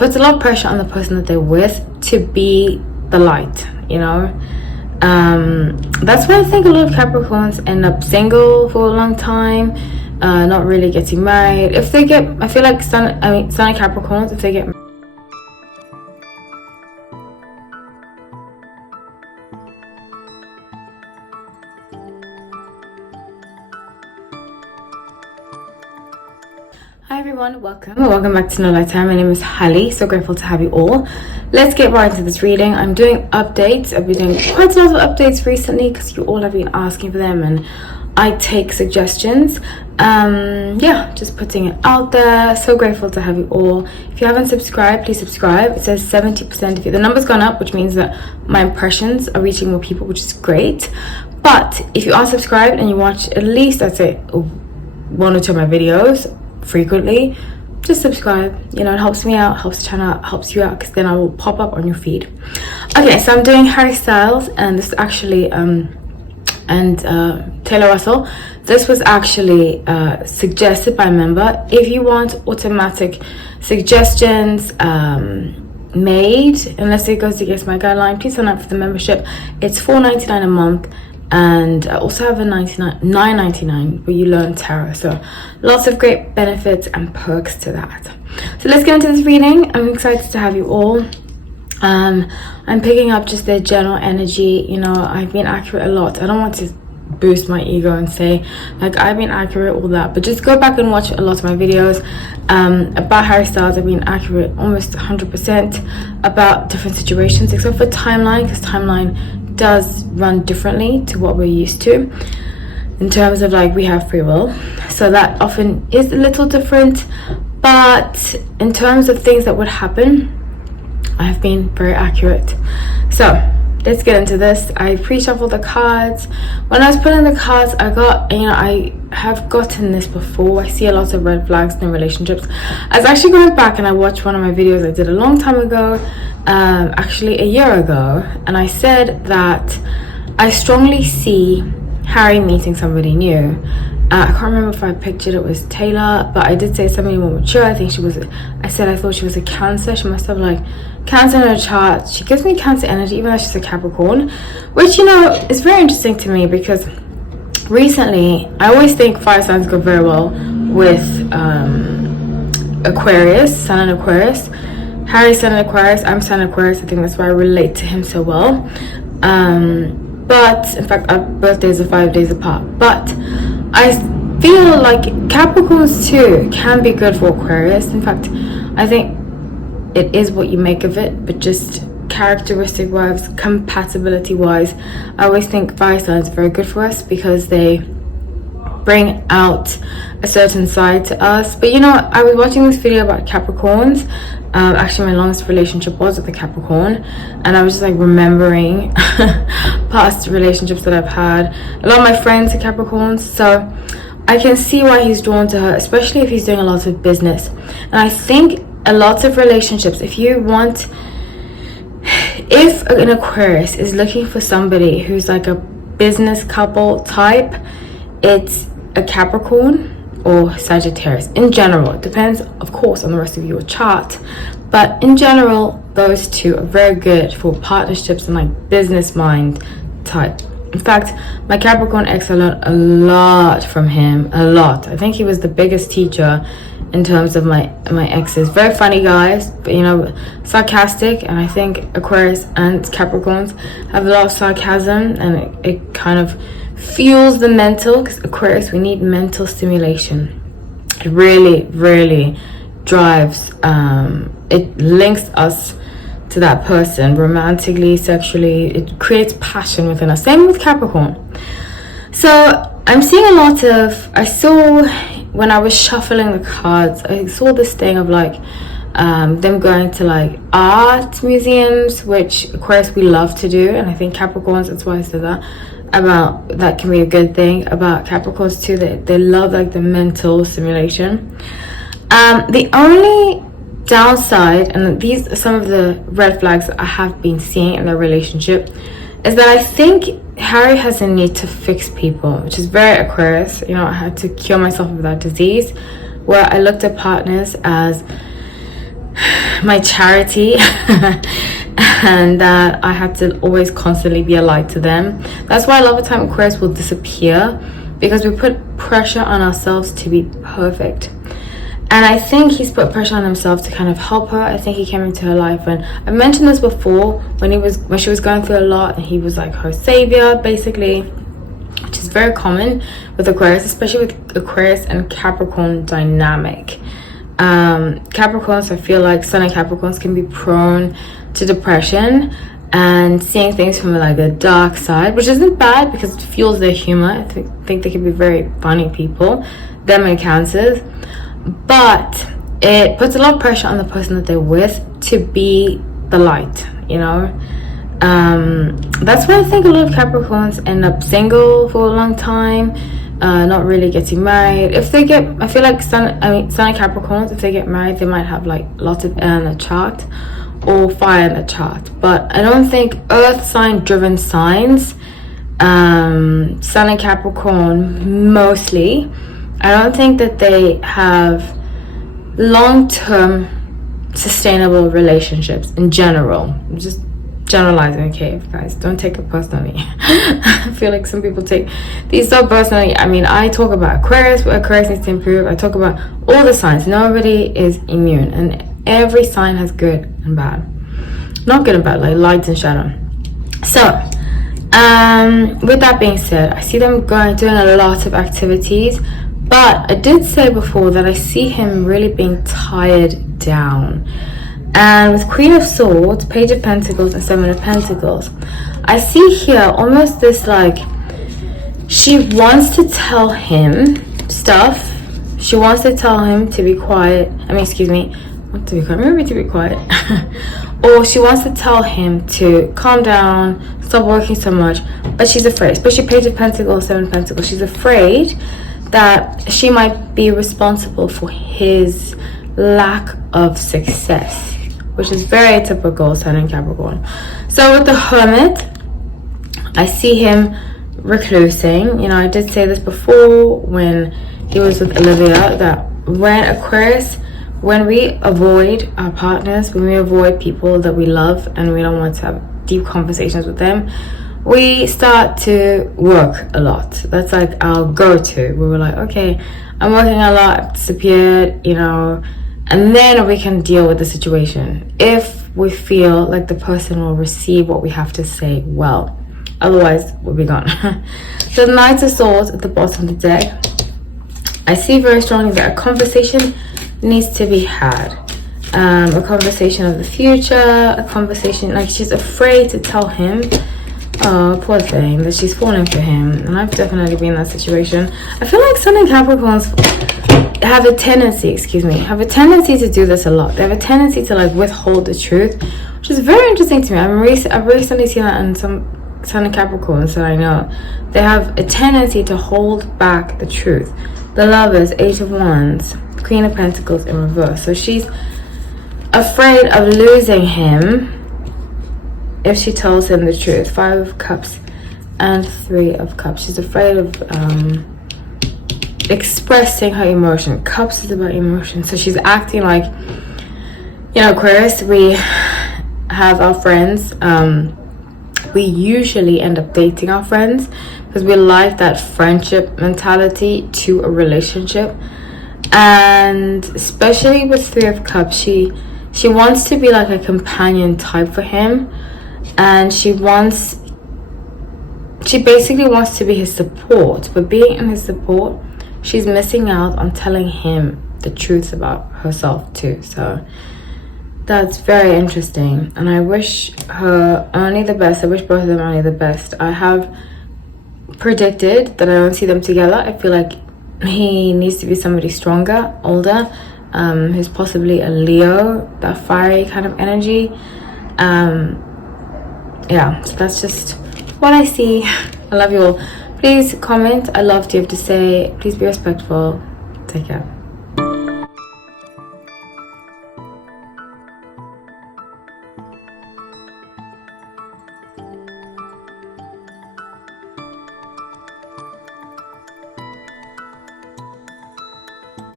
puts a lot of pressure on the person that they're with to be the light, you know. That's why I think a lot of Capricorns end up single for a long time, not really getting married. If they get, I feel like Sun and Capricorns, if they get Hi everyone, welcome back to No Light Time. My name is Hallie, so grateful to have you all. Let's get right into this reading. I'm doing updates. I've been doing quite a lot of updates recently because you all have been asking for them and I take suggestions. Yeah, just putting it out there. So grateful to have you all. If you haven't subscribed, please subscribe. It says 70% of you. The number's gone up, which means that my impressions are reaching more people, which is great. But if you are subscribed and you watch at least, I'd say, one or two of my videos frequently, just subscribe. You know, it helps me out, helps the channel out, helps you out, because then I will pop up on your feed. Okay, so I'm doing Harry Styles, and this is actually Taylor Russell. This was actually suggested by a member. If you want automatic suggestions made, unless it goes against my guideline, please sign up for the membership. It's $4.99 a month. And I also have a $9.99 where you learn tarot. So lots of great benefits and perks to that. So let's get into this reading. I'm excited to have you all. I'm picking up just their general energy. You know, I've been accurate a lot. I don't want to boost my ego and say like I've been accurate, all that, but just go back and watch a lot of my videos about Harry Styles. I've been accurate almost 100% about different situations, except for timeline, because timeline does run differently to what we're used to in terms of like we have free will, so that often is a little different. But in terms of things that would happen, I've been very accurate. So let's get into this. I pre-shuffled the cards. When I was putting the cards, I got, you know, I have gotten this before. I see a lot of red flags in relationships. I was actually going back and I watched one of my videos I did a long time ago, actually a year ago, and I said that I strongly see Harry meeting somebody new. I can't remember if I pictured it was Taylor, but I did say somebody more mature. I think she was, I said I thought she was a Cancer. She must have like Cancer in her chart. She gives me Cancer energy, even though she's a Capricorn, which, you know, is very interesting to me because recently I always think fire signs go very well with Aquarius, Sun and Aquarius. Harry's Sun and Aquarius, I'm Sun and Aquarius. I think that's why I relate to him so well. But in fact, our birthdays are 5 days apart. But I feel like Capricorns too can be good for Aquarius. In fact, I think it is what you make of it, but just characteristic wise, compatibility wise, I always think fire signs are very good for us because they bring out a certain side to us. But you know, I was watching this video about Capricorns. Actually my longest relationship was with a Capricorn, and I was just like remembering past relationships that I've had. A lot of my friends are Capricorns, so I can see why he's drawn to her, especially if he's doing a lot of business. And I think a lot of relationships, if an Aquarius is looking for somebody who's like a business couple type, it's a Capricorn or Sagittarius. In general, it depends of course on the rest of your chart, but in general those two are very good for partnerships and like business mind type. In fact, my Capricorn ex, I learned a lot from him, a lot. I think he was the biggest teacher in terms of my exes. Very funny guys, but you know, sarcastic. And I think Aquarius and Capricorns have a lot of sarcasm, and it kind of fuels the mental, because Aquarius, we need mental stimulation. It really drives, it links us to that person romantically, sexually. It creates passion within us. Same with Capricorn. So I'm seeing a lot of, I saw when I was shuffling the cards, I saw this thing of like them going to like art museums, which Aquarius we love to do, and I think Capricorns, that's why I said that about that can be a good thing about Capricorns too. They love like the mental stimulation. The only downside, and these are some of the red flags that I have been seeing in their relationship, is that I think Harry has a need to fix people, which is very Aquarius. You know, I had to cure myself of that disease where I looked at partners as my charity, and that I had to always constantly be a light to them. That's why a lot of the time Aquarius will disappear, because we put pressure on ourselves to be perfect. And I think he's put pressure on himself to kind of help her. I think he came into her life, and I mentioned this before, when she was going through a lot, and he was like her savior basically, which is very common with Aquarius, especially with Aquarius and Capricorn dynamic. Capricorns, I feel like Sun and Capricorns can be prone to depression and seeing things from like a dark side, which isn't bad because it fuels their humor. I think they can be very funny people, them and Cancers, but it puts a lot of pressure on the person that they're with to be the light, you know. That's why I think a lot of Capricorns end up single for a long time, not really getting married. If they get, I feel like Sun and Capricorns, if they get married, they might have like lots of air in the chart or fire in the chart. But I don't think earth sign driven signs, Sun and Capricorn mostly, I don't think that they have long-term sustainable relationships in general. I'm just generalizing, okay, guys, don't take it personally. I feel like some people take these so personally. I mean, I talk about Aquarius, where Aquarius needs to improve. I talk about all the signs. Nobody is immune, and every sign has good and bad. Not good and bad, like light and shadow. So with that being said, I see them doing a lot of activities, but I did say before that I see him really being tired down. And with Queen of Swords, Page of Pentacles, and Seven of Pentacles, I see here almost this like, she wants to tell him stuff. She wants to tell him to be quiet. I mean, excuse me, not to be quiet, maybe to be quiet. Or she wants to tell him to calm down, stop working so much, but she's afraid. Especially Page of Pentacles, Seven of Pentacles. She's afraid that she might be responsible for his lack of success, which is very typical Sun and Capricorn. So with the Hermit, I see him reclusing. You know, I did say this before when he was with Olivia, that when we avoid our partners, when we avoid people that we love and we don't want to have deep conversations with them, we start to work a lot. That's like our go-to. We were like, okay, I'm working a lot, I've disappeared, you know, and then we can deal with the situation if we feel like the person will receive what we have to say well. Otherwise, we'll be gone. So the Knight of Swords at the bottom of the deck, I see very strongly that a conversation needs to be had. A conversation of the future, a conversation, like she's afraid to tell him, oh, poor thing, that she's falling for him. And I've definitely been in that situation. I feel like Sun and Capricorns have a tendency to do this a lot. They have a tendency to like withhold the truth, which is very interesting to me. I've recently seen that in some Sun and Capricorns that I know. They have a tendency to hold back the truth. The Lovers, Eight of Wands, Queen of Pentacles in reverse. So she's afraid of losing him if she tells him the truth. Five of Cups and Three of Cups. She's afraid of expressing her emotion. Cups is about emotion. So she's acting like, you know, Aquarius, we have our friends. We usually end up dating our friends because we like that friendship mentality to a relationship. And especially with Three of Cups, she wants to be like a companion type for him, and she basically wants to be his support. But being in his support, she's missing out on telling him the truth about herself too. So that's very interesting, and I wish her only the best. I wish both of them only the best. I have predicted that I don't see them together. I feel like he needs to be somebody stronger, older, who's possibly a Leo, that fiery kind of energy. Yeah, so that's just what I see. I love you all. Please comment. I love what you have to say. Please be respectful. Take care.